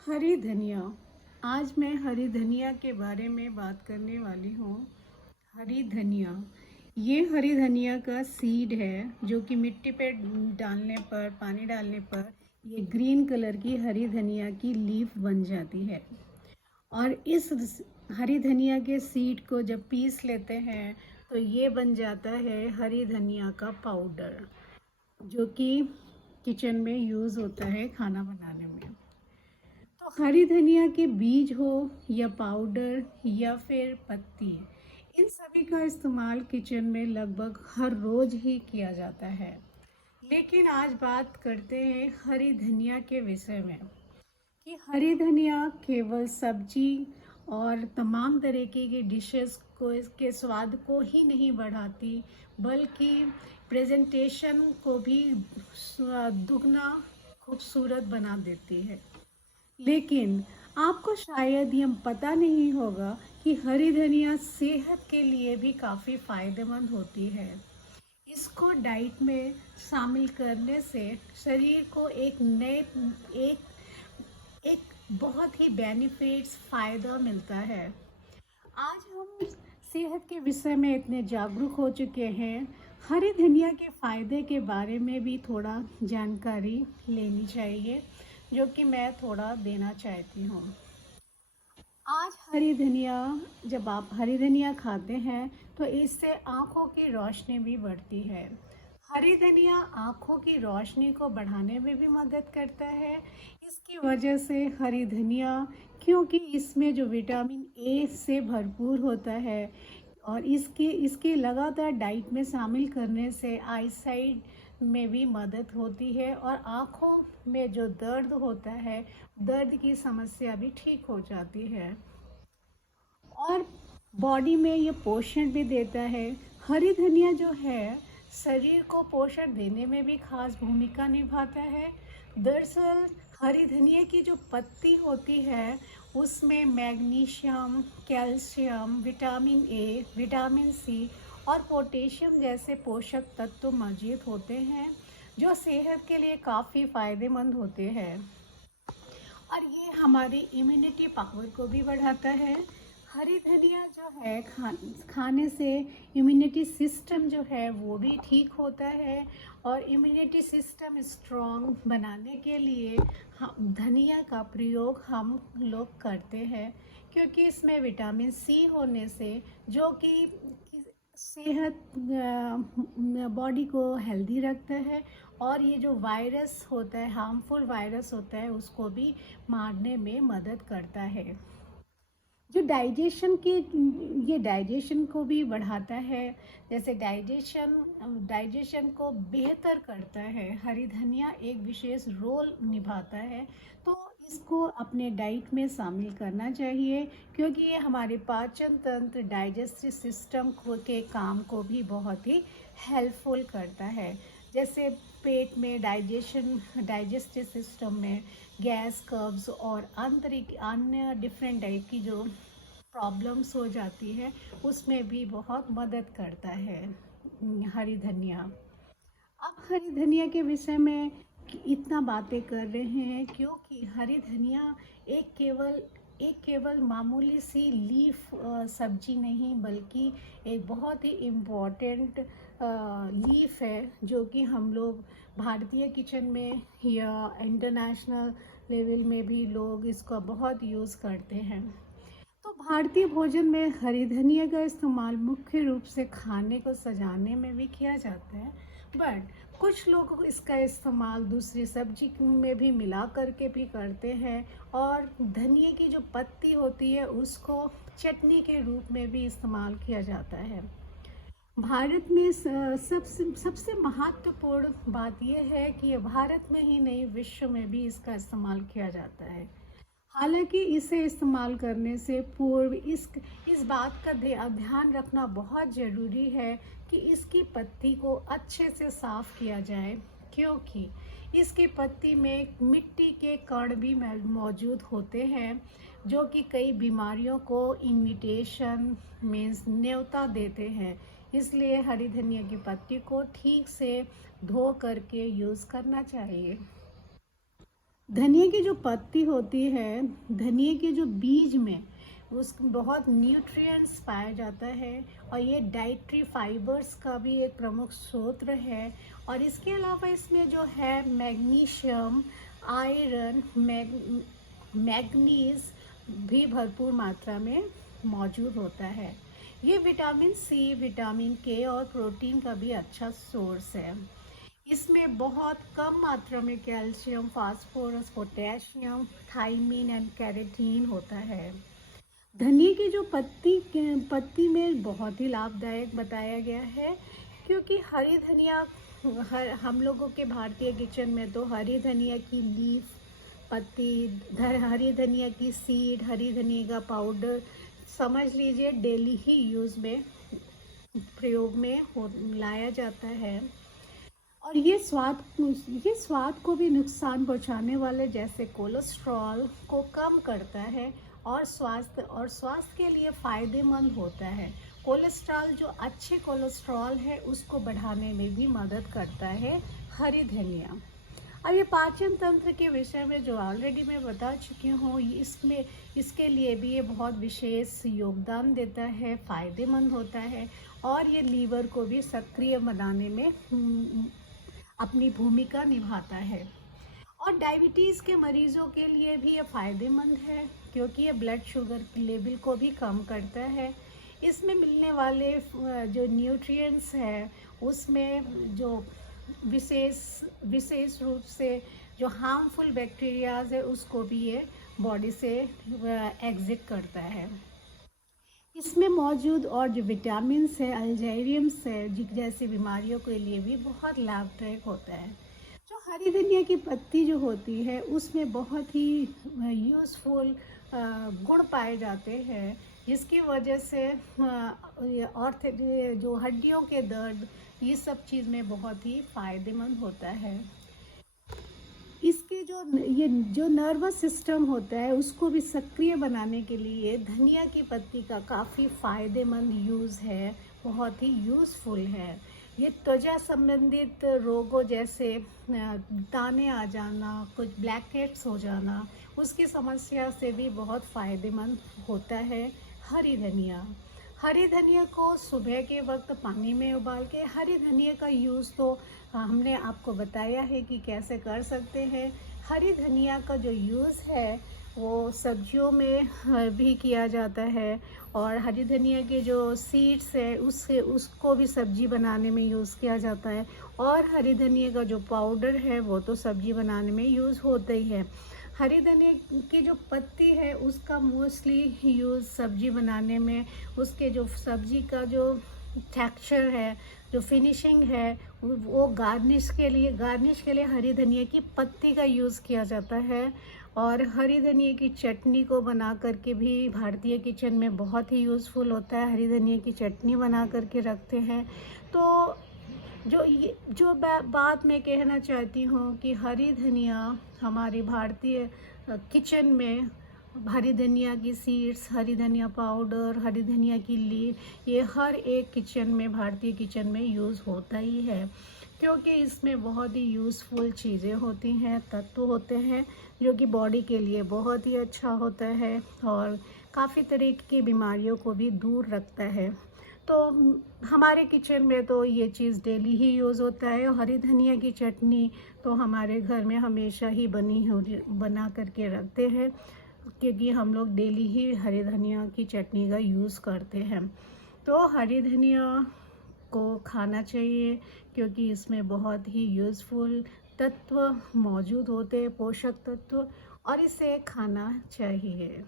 हरी धनिया। आज मैं हरी धनिया के बारे में बात करने वाली हूँ। हरी धनिया, ये हरी धनिया का सीड है जो कि मिट्टी पे डालने पर, पानी डालने पर ये ग्रीन कलर की हरी धनिया की लीफ बन जाती है। और इस हरी धनिया के सीड को जब पीस लेते हैं तो ये बन जाता है हरी धनिया का पाउडर, जो कि किचन में यूज़ होता है खाना बनाने में। तो हरी धनिया के बीज हो या पाउडर या फिर पत्ती, इन सभी का इस्तेमाल किचन में लगभग हर रोज ही किया जाता है। लेकिन आज बात करते हैं हरी धनिया के विषय में कि हरी धनिया केवल सब्जी और तमाम तरीके की डिशेस को, इसके स्वाद को ही नहीं बढ़ाती, बल्कि प्रेजेंटेशन को भी दुगना खूबसूरत बना देती है। लेकिन आपको शायद ये पता नहीं होगा कि हरी धनिया सेहत के लिए भी काफ़ी फायदेमंद होती है। इसको डाइट में शामिल करने से शरीर को एक एक बहुत ही बेनिफिट्स फ़ायदा मिलता है। आज हम सेहत के विषय में इतने जागरूक हो चुके हैं, हरी धनिया के फायदे के बारे में भी थोड़ा जानकारी लेनी चाहिए, जो कि मैं थोड़ा देना चाहती हूँ। आज हरी धनिया, जब आप हरी धनिया खाते हैं तो इससे आँखों की रोशनी भी बढ़ती है। हरी धनिया आँखों की रोशनी को बढ़ाने में भी मदद करता है। इसकी वजह से हरी धनिया, क्योंकि इसमें जो विटामिन ए से भरपूर होता है और इसके लगातार डाइट में शामिल करने से आईसाइट में भी मदद होती है और आँखों में जो दर्द होता है, दर्द की समस्या भी ठीक हो जाती है। और बॉडी में ये पोषण भी देता है। हरी धनिया जो है शरीर को पोषण देने में भी खास भूमिका निभाता है। दरअसल हरी धनिया की जो पत्ती होती है उसमें magnesium, calcium, vitamin A, vitamin C और पोटेशियम जैसे पोषक तत्व मौजूद होते हैं, जो सेहत के लिए काफ़ी फ़ायदेमंद होते हैं। और ये हमारी इम्यूनिटी पावर को भी बढ़ाता है। हरी धनिया जो है खाने से इम्यूनिटी सिस्टम जो है वो भी ठीक होता है। और इम्यूनिटी सिस्टम स्ट्रॉन्ग बनाने के लिए हम धनिया का प्रयोग हम लोग करते हैं, क्योंकि इसमें विटामिन सी होने से, जो कि सेहत बॉडी को हेल्दी रखता है और ये जो वायरस होता है, हार्मफुल वायरस होता है, उसको भी मारने में मदद करता है। जो डाइजेशन की, ये डाइजेशन को भी बढ़ाता है। जैसे डाइजेशन को बेहतर करता है, हरी धनिया एक विशेष रोल निभाता है। तो इसको अपने डाइट में शामिल करना चाहिए, क्योंकि ये हमारे पाचन तंत्र, डाइजेस्टिव सिस्टम के काम को भी बहुत ही हेल्पफुल करता है। जैसे पेट में डाइजेस्टिव सिस्टम में गैस, कब्ज और आंतरिक अन्य डिफरेंट टाइप की जो प्रॉब्लम्स हो जाती है, उसमें भी बहुत मदद करता है हरी धनिया। अब हरी धनिया के विषय में इतना बातें कर रहे हैं क्योंकि हरी धनिया एक केवल मामूली सी लीफ सब्जी नहीं, बल्कि एक बहुत ही इम्पॉर्टेंट लीफ है, जो कि हम लोग भारतीय किचन में या इंटरनेशनल लेवल में भी लोग इसका बहुत यूज़ करते हैं। तो भारतीय भोजन में हरी धनिया का इस्तेमाल मुख्य रूप से खाने को सजाने में भी किया जाता है, बट कुछ लोग इसका इस्तेमाल दूसरी सब्जी में भी मिला करके भी करते हैं। और धनिया की जो पत्ती होती है उसको चटनी के रूप में भी इस्तेमाल किया जाता है। भारत में सबसे महत्वपूर्ण बात यह है कि भारत में ही नहीं, विश्व में भी इसका इस्तेमाल किया जाता है। हालांकि इसे इस्तेमाल करने से पूर्व इस बात का ध्यान रखना बहुत ज़रूरी है कि इसकी पत्ती को अच्छे से साफ़ किया जाए, क्योंकि इसकी पत्ती में मिट्टी के कण भी मौजूद होते हैं, जो कि कई बीमारियों को इन्विटेशन मीन्स न्योता देते हैं। इसलिए हरी धनिया की पत्ती को ठीक से धो करके यूज़ करना चाहिए। धनिया की जो पत्ती होती है, धनिया के जो बीज में उस बहुत न्यूट्रिएंट्स पाया जाता है और ये डाइटरी फाइबर्स का भी एक प्रमुख स्रोत है। और इसके अलावा इसमें जो है मैग्नीशियम, आयरन, मैग्नीज भी भरपूर मात्रा में मौजूद होता है। ये विटामिन सी, विटामिन के और प्रोटीन का भी अच्छा सोर्स है। इसमें बहुत कम मात्रा में calcium, phosphorus, potassium, thiamine and carotene होता है। धनिया की जो पत्ती में बहुत ही लाभदायक बताया गया है, क्योंकि हरी धनिया हम लोगों के भारतीय किचन में तो हरी धनिया की लीफ, पत्ती, हरी धनिया की सीड, हरी धनिया का पाउडर समझ लीजिए डेली ही यूज़ में प्रयोग में लाया जाता है। और ये स्वाद को भी नुकसान पहुंचाने वाले जैसे कोलेस्ट्रॉल को कम करता है और स्वास्थ्य के लिए फ़ायदेमंद होता है। कोलेस्ट्रॉल, जो अच्छे कोलेस्ट्रॉल है, उसको बढ़ाने में भी मदद करता है हरी धनिया। अब ये पाचन तंत्र के विषय में जो ऑलरेडी मैं बता चुकी हूँ, इसके लिए भी ये बहुत विशेष योगदान देता है, फ़ायदेमंद होता है और ये लीवर को भी सक्रिय बनाने में अपनी भूमिका निभाता है। और डायबिटीज़ के मरीज़ों के लिए भी ये फ़ायदेमंद है, क्योंकि ये ब्लड शुगर के लेवल को भी कम करता है। इसमें मिलने वाले जो न्यूट्रिएंट्स हैं, उसमें जो विशेष रूप से जो हार्मफुल बैक्टीरियाज है, उसको भी ये बॉडी से एग्जिट करता है। इसमें मौजूद और जो विटामिन्स है, अल्जाइरियम्स है, जैसी बीमारियों के लिए भी बहुत लाभदायक होता है। जो हरी धनिया की पत्ती जो होती है, उसमें बहुत ही यूज़फुल गुण पाए जाते हैं, जिसकी वजह से जो हड्डियों के दर्द, ये सब चीज़ में बहुत ही फ़ायदेमंद होता है। इसके जो नर्वस सिस्टम होता है, उसको भी सक्रिय बनाने के लिए धनिया की पत्ती का काफ़ी फ़ायदेमंद यूज़ है, बहुत ही यूज़फुल है। ये त्वचा संबंधित रोगों जैसे दाने आ जाना, कुछ ब्लैक हेड्स हो जाना, उसकी समस्या से भी बहुत फ़ायदेमंद होता है हरी धनिया। हरी धनिया को सुबह के वक्त पानी में उबाल के, हरी धनिया का यूज़ तो हमने आपको बताया है कि कैसे कर सकते हैं। हरी धनिया का जो यूज़ है वो सब्जियों में भी किया जाता है, और हरी धनिया के जो सीड्स है उसको भी सब्जी बनाने में यूज़ किया जाता है, और हरी धनिया का जो पाउडर है वो तो सब्जी बनाने में यूज़ होता ही है। हरी धनिया की जो पत्ती है उसका मोस्टली यूज़ सब्जी बनाने में, उसके जो सब्जी का जो टेक्सचर है, जो फिनिशिंग है, वो गार्निश के लिए हरी धनिया की पत्ती का यूज़ किया जाता है। और हरी धनिया की चटनी को बना करके भी भारतीय किचन में बहुत ही यूज़फुल होता है। हरी धनिया की चटनी बना करके रखते हैं। तो जो बात मैं कहना चाहती हूँ कि हरी धनिया हमारी भारतीय किचन में, हरी धनिया की सीड्स, हरी धनिया पाउडर, हरी धनिया की लीफ, ये हर एक किचन में, भारतीय किचन में यूज़ होता ही है, क्योंकि इसमें बहुत ही यूज़फुल चीज़ें होती हैं, तत्व होते हैं जो कि बॉडी के लिए बहुत ही अच्छा होता है और काफ़ी तरह की बीमारियों को भी दूर रखता है। तो हमारे किचन में तो ये चीज़ डेली ही यूज़ होता है, और हरी धनिया की चटनी तो हमारे घर में हमेशा ही बना करके रखते हैं, क्योंकि हम लोग डेली ही हरी धनिया की चटनी का यूज़ करते हैं। तो हरी धनिया को खाना चाहिए, क्योंकि इसमें बहुत ही यूज़फुल तत्व मौजूद होते हैं, पोषक तत्व, और इसे खाना चाहिए।